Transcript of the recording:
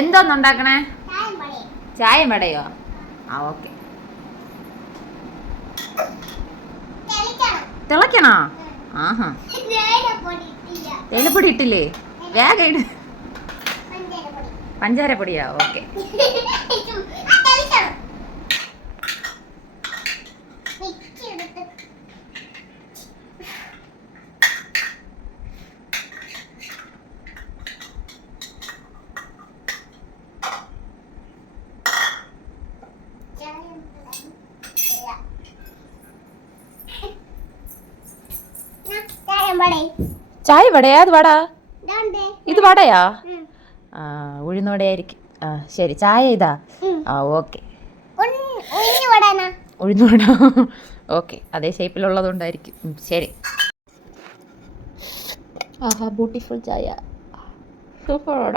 എന്തോന്നുണ്ടാക്കണേ? ചായം വടയോ? ആ ഓക്കെ. തിളക്കണോ? ആഹാ, തേയിലപ്പൊടി ഇട്ടില്ലേ? വേഗം ഇട്. പഞ്ചാരപ്പൊടിയാ? ഓക്കെ. ചായ വടയാ? അത് വട? ഇത് വടയാ? ആ, ഉഴുന്നുവടയായിരിക്കും. ആ ശരി, ചായ ഇതാ. ആ ഓക്കെ. ഉഴുന്നുവട. ഓക്കെ, അതേ ഷേപ്പിലുള്ളതുകൊണ്ടായിരിക്കും. ശരി. ആഹാ, ബ്യൂട്ടിഫുൾ ചായ. സൂപ്പർ വട.